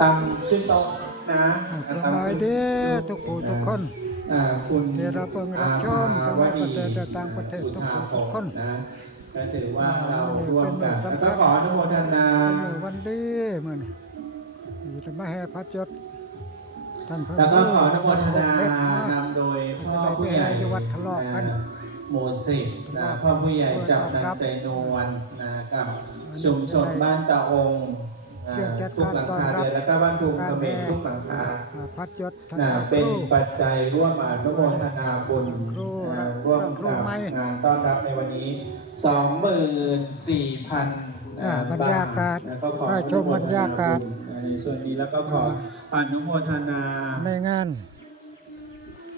ตั้งขึ้นโต๊ะนะอ่าสบายดีทุกผู้ทุกคนอ่าคุณที่รับเบิ่งรับชมทั้งในประเทศและต่างประเทศทุกผู้ทุกคนนะก็ถือว่าเราอ่าร่วมกันเป็นแล้วสำคัญก็ขออนุโมทนาวันดีมื้อนี้อยู่จะมาแห่พระจดท่านพระแล้วก็ขออนุโมทนาเพชรนะนำโดยแสพ่อดงผู้ใหญ่ไปให้วัดทะเลาะกันหมู่สิบนะพ่อผู้ใหญ่จับนางใจนวลนะกับชุมชนบ้านตาองค์ นะเพื่อจัดทุกการหลังต้อนคารับเรือนแล้วก็บ้านทุงกระเบนทุกหลังคาอ่าพระจดท่านนะพระคเป็นรูปัจจัยร่วมอนุโมทนาบุญครูนะรับร่วมรับรู้กับไหมงานต้อนรับในวันนี้24,000อ่าบรรยากาศนะก็ขอให้ชมบรรยากาศในส่วนนี้แล้วก็ขออนุโมทนาในงาน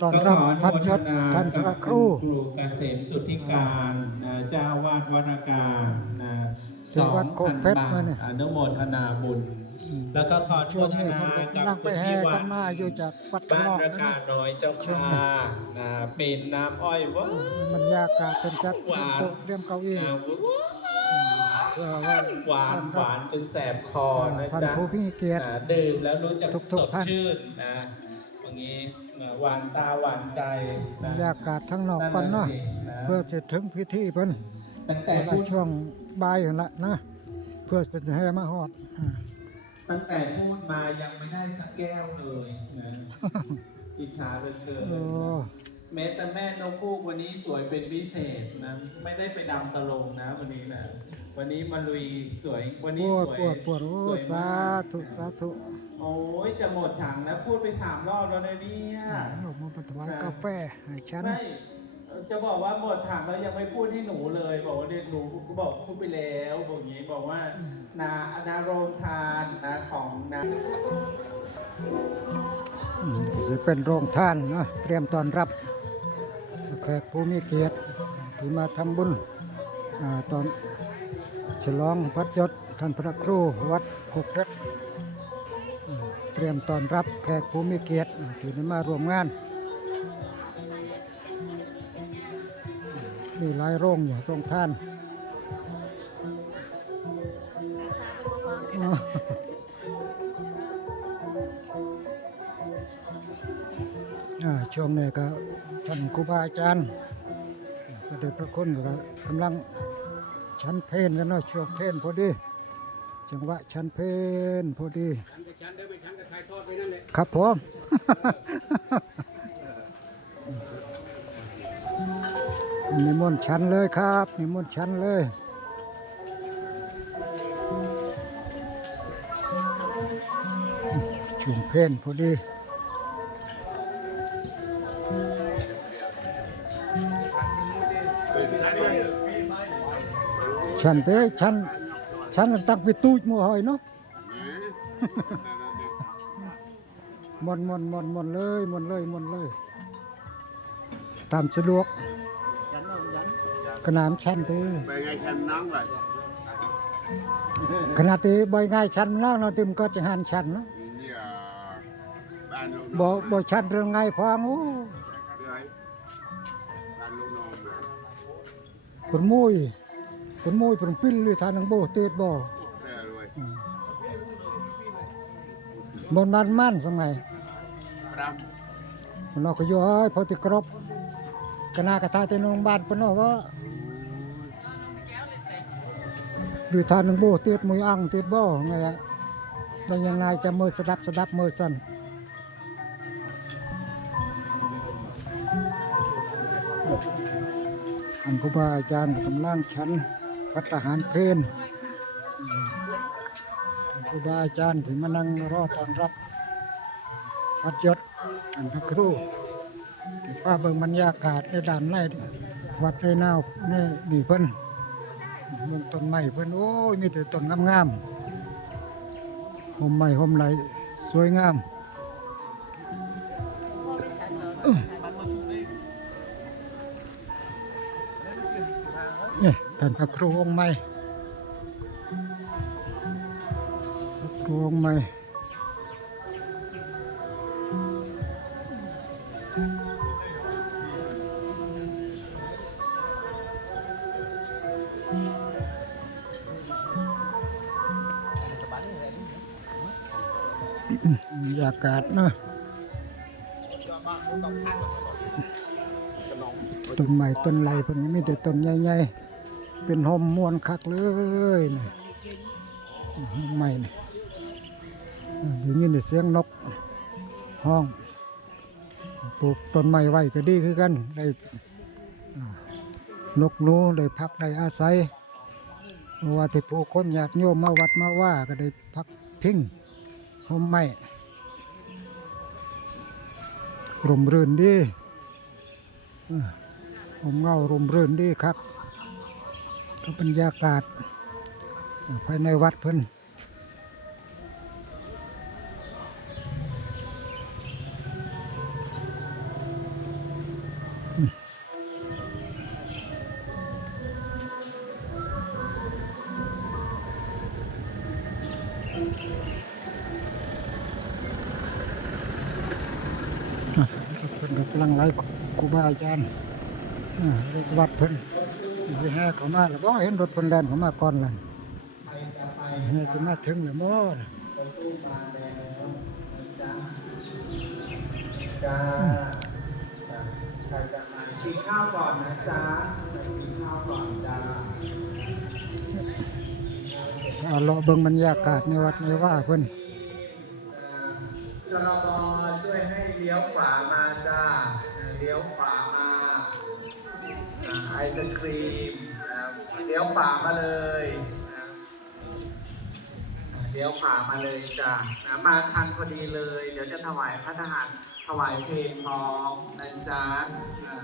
ตอนก็ขรับออนุพระโมจทดนาท่านพกับระคครูรูครูเกษมสุทธิการนะเจ้าวาดวัดการนะที่วัดโคกเพชร2,000มาเนี่ยอนุโมทนาบุญ แล้วก็ขออนุช่โมวงทนี้นาเพิ่นกับกำลังไปคุณแห่ที่วักัดนมาอยู่จากวัดทะบ้านเลาะระนะกาน้อยเจ้าค่ะนะเป็นน้ำอ้อยหวานบรรยากาศเป็นจัดหวานโต๊ะเตรียมเก้าอี้นะเพื่อไว้หวานหวานจนแสบคอนะท่านจ๊ะผู้มีเกียรตินะดื่มแล้วรู้จักทุกๆสดท่านชื่นนะอย่าง นี้นะหวานตาหวานใจบรนะรยากาศทั้งนอกก่อนเนาะสินะเพื่อจะถึงพิธีเพิ่นตั้งแต่เวลาพูดช่วงบ่ายนั่นละนะเพื่อเป็นให้มาฮอดอ่าตั้งแต่พูดมายังไม่ได้สักแก้วเลยนะอิจฉาเหลือเกินโอ้ แม้แต่แม่นกคู่วันนี้สวยเป็นพิเศษนะไม่ได้ไปดำตะลงนะวันนี้นะวันนี้มาลุยสวยวันปนี้วดสวยปวดปวดโอ้สวยสามากธุสาธุโอ้ยจะหมดถังนะพูดไปสามรอบแล้วนะเนี่ยออกมาถวายกาแฟให้ฉันไม่จะบอกว่าหมดถังแล้วยังไม่พูดให้หนูเลย บอกว่าเด็กหนูก็บอกพูดไปแล้วบอกอย่างนี้บอกว่านานาโรงทานนะของนา อืมสิเป็นโรงทานเนาะเตรียมต้อนรับ แขกผู้มีเกียรติที่มาทำบุญอตอนฉลองพระยศท่านพระครูวัดโคกเพชรเตรียมต้อนรับแขกผู้มีเกียรติที่ได้มาร่วมงาน มีหลายโรงอยู่โรงท่านช่วงนี้ก็ ท่านครูบาอาจารย์พระเดชพระคุณก็กำลังชั้นเพนกันเนาะช่วงเพนพอดี จังหวะชั้นเพนพอดีครับผมนิมนต์ฉันเลยครับนิมนต์ฉันเลยชุมเพนพอดี chăn thế, chăn chăn là tắc bị tụt mùa hồi nó. Mòn mòn mòn mòn lơi mòn lơi mòn lơi. Tam sẽ luộc. Cái nám chăn thế. Cái nát tí bơi ngay chăn nó nó tìm có chẳng hạn chăn nó. Bỏ bỏ chăn rồi ngay khoang ú 6 เตไปไงฉันน้องเลยขนาดตีบ่อยง่ายชันน้องเราติมก็จะหันชันเนาะเนี่ยบ้านลูกบ่บ่ชันเรื่องไงพองโอ้เดี๋ยวบ้านลูกน้องมาปนมุยปนมุยปนปิ้นหรือทานังโบเตดบ่เรื่อยรวยบนบ้านมั่นสมัยปรมันเราก็อยู่เอ้ยพอติกรบกนากระทาเตนโรงพยาบาลปนเอาว่าหรือทานังโบเตดมวยอังเตดบ่ไงอะแล้วยังไงจะมือสดับสดับมือสั่นอันครูบาอาจารย์กำลังชั้น พัฒหารเพลนอืมท่านครูบาอาจารย์ที่มานั่งรอต้อนรับพัดยศอันพระครูที่ป้าเบิ่งบรรยากาศในด้านในวัดในนาวในนี่เพิ่นเบิ่งต้นไม้เพิ่นโอ้ยมีแต่ต้นงามๆห่มไม้ห่มไหลสวยงาม นี่ท่านพระครูองค์ใหม่พระครูองค์ใหม่บรรยากาศเนาะต้นไม้ต้นไรพวกนี้มีแต่ต้นใหญ่ๆ เป็นหอมมวนคักเลยนะใหม่นี่เดี๋ยวนี้ได้เสียงนกห้องปลูกต้นไม้ไว้ก็ดีคือกันได้นกนูได้พักได้อาศัยว่าที่ผู้คนญาติโยมมาวัดมาว่าก็ได้พักพิงหอมไม้ร่มรื่นดีเออหอมเงาร่มรื่นดีครับ บรรยากาศภายในวัดเพิ่นเพิ่นกำลังไล่ครูบาอาจารย์วัดเพิ่น สิห่เขามาแล้วบ่เห็นรถเพิ่นแลนเขามาก่อนล่ะใครจะไปแห่สิมาถึงแล้วบ่น่ะไปตู้มาแล้วจ้าใครจะมากินข้าวก่อนนะจ้าไปกินข้าวก่อนจ้าเอาเลาะเบิ่งบรรยากาศในวัดในว่าเพิ่นจะรบช่วยให้เลี้ยวขวามาจ้าเลี้ยวขวา ไอศครีมนะครับเลี้ยวขวามาเลยนะครับอ่าเลี้ยวขวามาเลยจ้านะมาทันพอดีเลย เดี๋ยวจะถวายพระทหารถวายเพลงพร้อมนะจ๊ะอ่า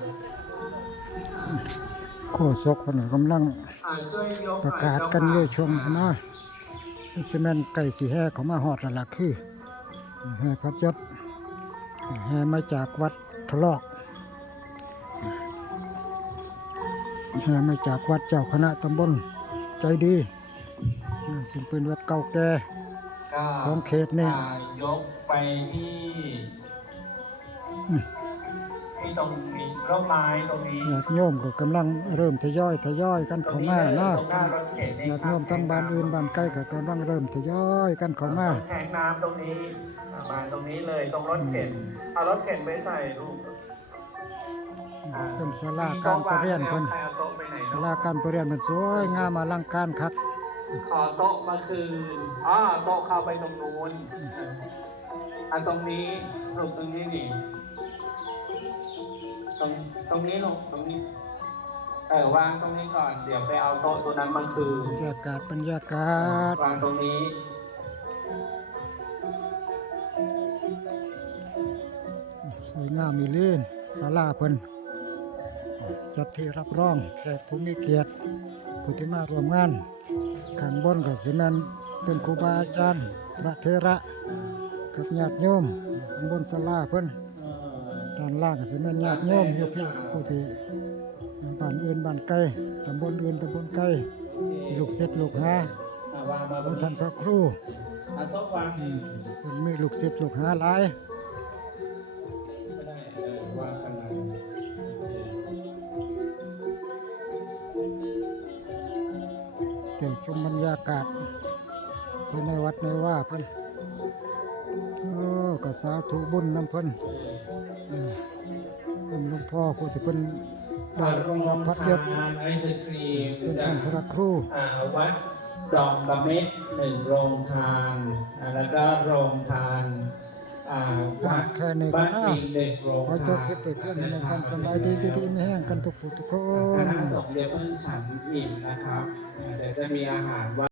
โคศกเพิ่นกำลังอ่าช่วยยกหประน่อยกาศกันอยู่ช่วงเจ้านี้นะสิแม่นไก่สิแห่เข้ามาฮอดแล้วล่ะคือแห่พระยศแห่มาจากวัดทะลอก แห่มาจากวัดเจ้าคณะตำบลใจดีซึ่งเป็นวัดเก่าแก่ก็ของเขตนี่อ่ายกไปที่อืมที่ตรงนี้ร่มไม้ตรงนี้ญาติโยมก็กำลังเริ่มทยอยทยอยกันเข้ามานะตรงหน้ารถเข็นญาติโยมทั้งบ้านอื่นบ้านใกล้ก็กำลังเริ่มทยอยกันเข้ามาแทงน้ำตรงนี้อ่ามาตรงนี้เลยตรงรถเข็นเอารถเข็นไปใส่ลูกอ่า เป็นศาลาการประเรียนเพิ่นใครเอาโต๊ะไปไหนศาเนาะลาการประเรียนมันสวยงามอลังการคักขอโต๊ะมาคืนอ๋อโต๊ะเข้าไปตรงนู้นอันตรงนี้ลูกตรงนี้นี่ตรงตรงนี้ลงตรงนี้เออวางตรงนี้ก่อน เดี๋ยวไปเอาโต๊ะตัวนั้นมาคืนบรรยากาศบรรยากาศวางตรงนี้สวยงามมีเล่นศาลาเพิ่น จัดที่รับรองแขกผู้มีเกียรติผู้ที่มาร่วมงานข้างบนก็สิแม่นเป็นครูบาอาจารย์ พระเทระกับญาติโยมข้างบนศาลาเพิ่นเออด้านล่างก็สิแม่นญาติโยมอยู่พี่ผู้ที่บ้านอื่นบ้านไกลตำบลอื่นตำบลไกลลูกศิษย์ลูกหาอะวางมาของท่านพระครูเอาโต๊ะวางอืมเพิ่นมีลูกศิษย์ลูกหาหลาย เที่ยวชมบรรยากาศภายในวัดในว่าเพิ่นโอ้ก็สาธุบุญน้ำเพิ่นออเพิ่นหลวงพ่อผู้ที่เพิ่นได้รับพัดยศทาไอศครีมเป็นท่านพระครูอ่าวัดดอกกระเม็ดหนึ่งโรงทาน แล้วก็โรงทาน อ่าวัดแค่นี้ก็น่าขอจทาบนคลิปไปเพียงเท่านี้กันสบายดีอยู่ดีไม่แห้งกันทุกผู้ทุกคนคณะสงฆ์เรียกว่าฉันอิ่มนะครับเดี๋ยวจะมีอาหารว่า